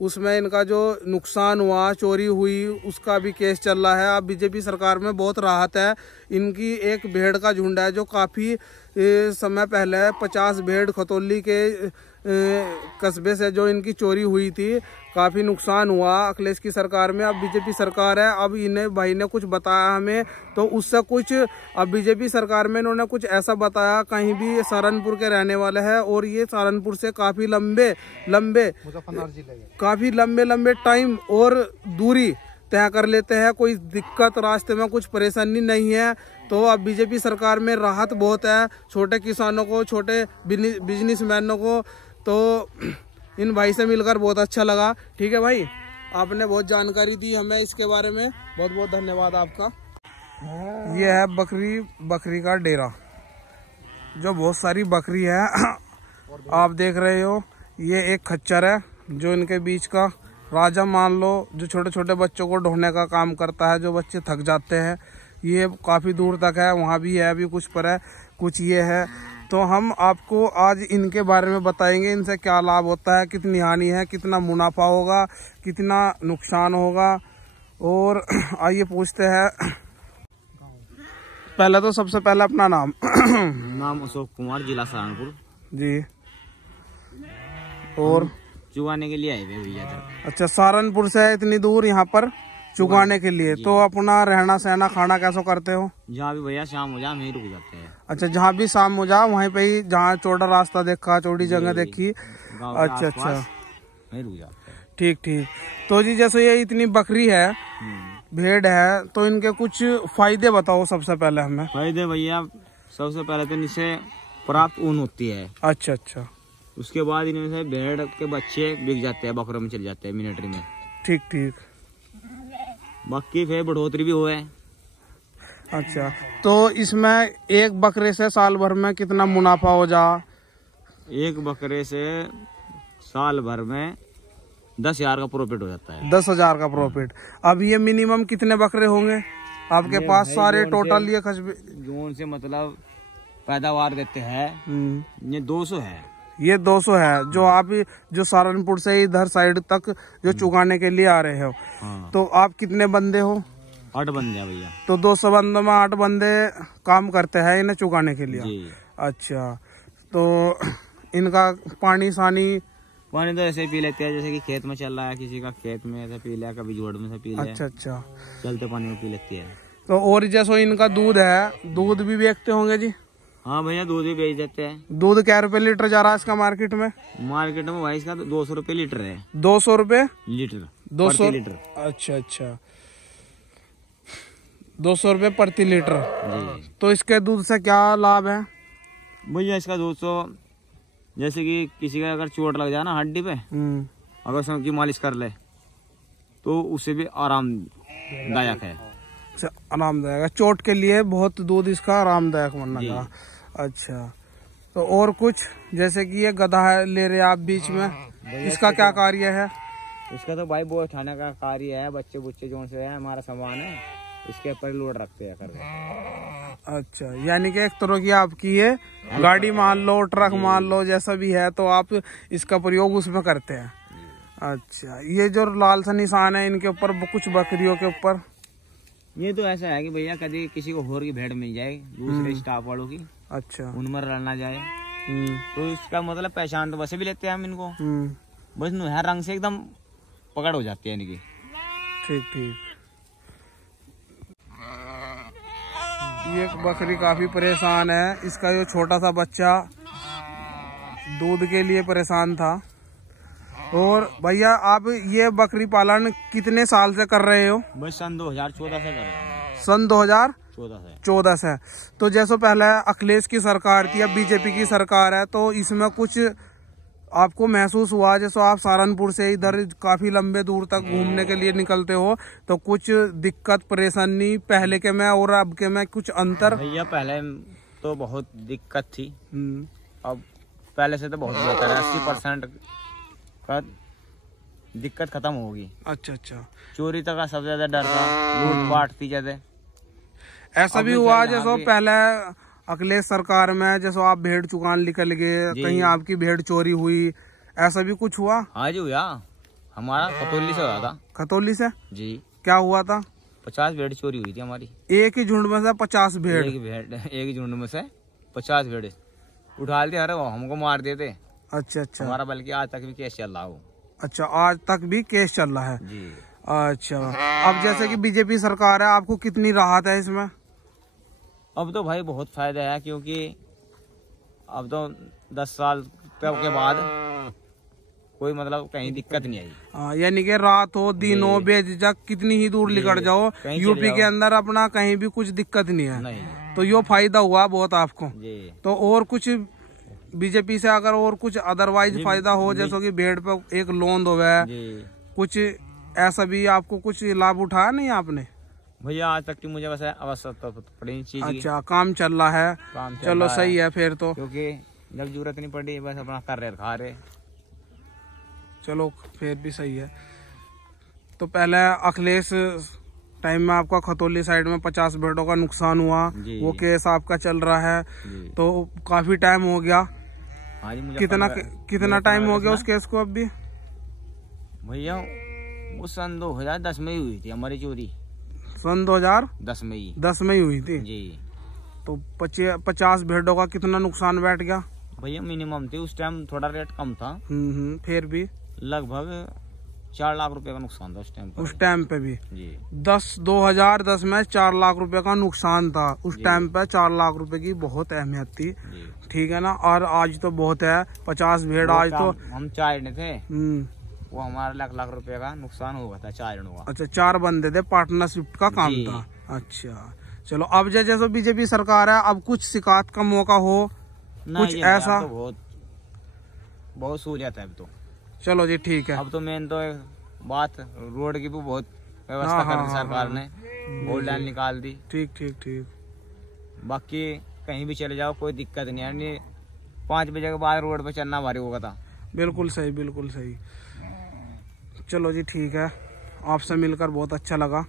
उसमें इनका जो नुकसान हुआ, चोरी हुई, उसका भी केस चल रहा है। अब बीजेपी सरकार में बहुत राहत है। इनकी एक भेड़ का झुंड है जो काफ़ी समय पहले 50 भेड़ खतौली के कस्बे से जो इनकी चोरी हुई थी, काफ़ी नुकसान हुआ अखिलेश की सरकार में। अब बीजेपी सरकार है, अब इन्हें भाई ने कुछ बताया हमें तो उससे कुछ, अब बीजेपी सरकार में इन्होंने कुछ ऐसा बताया, कहीं भी सहारनपुर के रहने वाले हैं और ये सहारनपुर से काफ़ी लंबे टाइम और दूरी तय कर लेते हैं। कोई दिक्कत रास्ते में कुछ परेशानी नहीं है। तो अब बीजेपी सरकार में राहत बहुत है छोटे किसानों को, छोटे बिजनेसमैनों को। तो इन भाई से मिलकर बहुत अच्छा लगा। ठीक है भाई, आपने बहुत जानकारी दी हमें इसके बारे में, बहुत बहुत धन्यवाद आपका। ये है बकरी का डेरा, जो बहुत सारी बकरी है आप देख रहे हो। ये एक खच्चर है जो इनके बीच का राजा मान लो, जो छोटे छोटे बच्चों को ढोने का काम करता है, जो बच्चे थक जाते हैं। ये काफ़ी दूर तक है, वहाँ भी है, अभी कुछ पर है, कुछ ये है। तो हम आपको आज इनके बारे में बताएंगे, इनसे क्या लाभ होता है, कितनी हानि है, कितना मुनाफा होगा, कितना नुकसान होगा। और आइए पूछते हैं, पहले तो सबसे पहले अपना नाम। नाम अशोक कुमार, जिला सहारनपुर जी। और चुगाने के लिए आए हुए भैया। अच्छा, सहारनपुर से इतनी दूर यहाँ पर चुगाने के लिए। तो अपना रहना सहना खाना कैसे करते हो? जहाँ भी भैया शाम हो जाए वहीं रुक जाते हैं। अच्छा, जहाँ भी शाम हो जाए वहीं पे ही, जहाँ चौड़ा रास्ता देखा, चौड़ी जगह देखी। अच्छा, वहीं रुक जाते हैं। ठीक। तो जी जैसे ये इतनी बकरी है, भेड़ है, तो इनके कुछ फायदे बताओ सबसे पहले हमें। फायदे भैया, सबसे पहले तो इनसे प्राप्त ऊन होती है। अच्छा। उसके बाद इनमें से भेड़ के बच्चे बिक जाते हैं, बकरों में चल जाते हैं मिलिट्री में। ठीक। बाकी फिर बढ़ोतरी भी हुआ है। अच्छा, तो इसमें एक बकरे से साल भर में कितना मुनाफा हो जा? एक बकरे से साल भर में 10,000 का प्रॉफिट हो जाता है। 10,000 का प्रॉफिट। अब ये मिनिमम कितने बकरे होंगे आपके पास सारे टोटल? ये कस्बे जोन से मतलब पैदावार देते हैं, ये 200 है। ये 200 है जो आप जो सहारनपुर से इधर साइड तक जो चुगाने के लिए आ रहे हो। हाँ। तो आप कितने बंदे हो? 8 बंदे हैं भैया। तो 200 बंदों में 8 बंदे काम करते हैं इन्हें चुगाने के लिए। जी। अच्छा, तो इनका पानी तो ऐसे ही पी लेते हैं, जैसे कि खेत में चल रहा है, किसी का खेत में ऐसे पी लिया, कभी जोड़ में से पी लिया। अच्छा, चलते पानी में पी लेती है। तो और जैसे इनका दूध है, दूध भी बेचते होंगे जी? हाँ भैया, दूध भी बेच देते हैं। दूध क्या रुपए लीटर जा रहा है इसका मार्केट में? मार्केट में भाई इसका 200 रुपए लीटर है। 200 रुपए लीटर? 200 लीटर। अच्छा, 200 रुपए प्रति लीटर जी। तो इसके दूध से क्या लाभ है भैया? इसका 200, जैसे कि किसी का अगर चोट लग जाए ना हड्डी पे, अगर उसमें की मालिश कर ले तो उससे भी आरामदायक है। आरामदायक है, चोट के लिए बहुत दूध इसका आरामदायक माना गया। अच्छा, तो और कुछ, जैसे कि ये गधा है ले रहे आप बीच में, इसका क्या कार्य है? इसका तो भाई वो उठाने का कार्य है, बच्चे बुच्चे जो से है हमारा सामान है, इसके ऊपर लोड रखते हैं करके। अच्छा, यानी कि एक तरह की आपकी ये गाड़ी मान लो, ट्रक मान लो, जैसा भी है, तो आप इसका प्रयोग उसमें करते हैं। अच्छा, ये जो लाल सा निशान है इनके ऊपर, कुछ बकरियों के ऊपर, ये तो ऐसा है कि भैया कभी किसी को और की भेड़ मिल जाए दूसरे स्टाफ वालों की, अच्छा, उनमें लड़ना जाए, तो इसका मतलब पहचान तो वैसे भी लेते हैं हम इनको, बस हर रंग से एकदम पकड़ हो जाती है इनकी। ठीक। ये बकरी काफी परेशान है, इसका जो छोटा सा बच्चा दूध के लिए परेशान था। और भैया आप ये बकरी पालन कितने साल से कर रहे हो? बस सन 2014 से कर रहे हैं। सन 2014 से। तो जैसे पहले अखिलेश की सरकार थी, अब बीजेपी की सरकार है, तो इसमें कुछ आपको महसूस हुआ? जैसे आप सहारनपुर से इधर काफी लंबे दूर तक घूमने के लिए निकलते हो, तो कुछ दिक्कत परेशानी पहले के में और अब के में कुछ अंतर? भैया पहले तो बहुत दिक्कत थी, अब पहले से तो बहुत बेहतर है। 80% का दिक्कत खत्म होगी। अच्छा। चोरी तक का सबसे ज्यादा डर था, लूटपाट थी ज्यादा। ऐसा भी हुआ जैसे पहले अखिलेश सरकार में, जैसे आप भेड़ चुगान निकल गए, कहीं आपकी भेड़ चोरी हुई, ऐसा भी कुछ हुआ? हाँ जी हुआ, हमारा खतौली से हुआ था। खतौली से? जी। क्या हुआ था? 50 भेड़ चोरी हुई थी हमारी। एक ही झुंड में से 50 भेड़? एक ही झुंड में से 50 भेड़ उठा लिए। अरे वो हमको मार देते। अच्छा अच्छा। हमारा बल्कि आज तक भी केस चल रहा हो। अच्छा, आज तक भी केस चल रहा है? जी। अच्छा, अब जैसे कि बीजेपी सरकार है, आपको कितनी राहत है इसमें? अब तो भाई बहुत फायदा है, क्योंकि अब तो 10 साल के बाद कोई मतलब कहीं दिक्कत नहीं आई। यानी कि रात हो दिन हो बेझिझक कितनी ही दूर निकल जाओ, यूपी के अंदर अपना कहीं भी कुछ दिक्कत नहीं है। नहीं। तो यो फायदा हुआ बहुत आपको जी। तो और कुछ बीजेपी से अगर और कुछ अदरवाइज फायदा हो, जैसे कि भेड़ पे एक लोन हो गया, कुछ ऐसा भी आपको कुछ लाभ उठाया नहीं आपने? भैया आज तक की मुझे वैसे आवश्यकता पड़ी चीज। अच्छा, काम चल रहा है। चलो सही है फिर तो, क्योंकि जब जरूरत नहीं पड़ी बस अपना कर रहे खा रहे। चलो फिर भी सही है। तो पहले अखिलेश टाइम में आपका खतौली साइड में 50 भेड़ों का नुकसान हुआ, वो केस आपका चल रहा है, तो काफी टाइम हो गया। हाँ जी। कितना टाइम हो गया उस केस को? अब भी भैया वो सन 2010 में ही हुई थी हमारी चोरी। सन 2010 में ही हुई थी जी। तो 50 भेड़ों का कितना नुकसान बैठ गया? भैया मिनिमम थी उस टाइम, थोड़ा रेट कम था। फिर भी लगभग 4 लाख रुपए का नुकसान था उस टाइम पे भी जी। 2010 में 4 लाख रुपए का नुकसान था उस टाइम पे। 4 लाख रुपए की बहुत अहमियत थी, ठीक है ना। और आज तो बहुत है 50 भेड़। आज तो हम 4 जने थे, वो हमारा लाख रुपए का नुकसान हुआ था 4 जनों का। अच्छा, 4 बंदे थे, पार्टनरशिप का काम था। अच्छा, चलो अब जैसे बीजेपी सरकार है, अब कुछ शिकायत का मौका हो कुछ ऐसा? तो बहुत सहूलियत है अब तो। चलो जी ठीक है। अब तो मेन तो बात रोड की भी बहुत व्यवस्था कर दी सरकार ने, रोड लाइन निकाल दी। ठीक। बाकी कहीं भी चले जाओ कोई दिक्कत नहीं है। 5 बजे के बाद रोड पे चलना भारी होगा था। बिल्कुल सही। चलो जी ठीक है, आपसे मिलकर बहुत अच्छा लगा।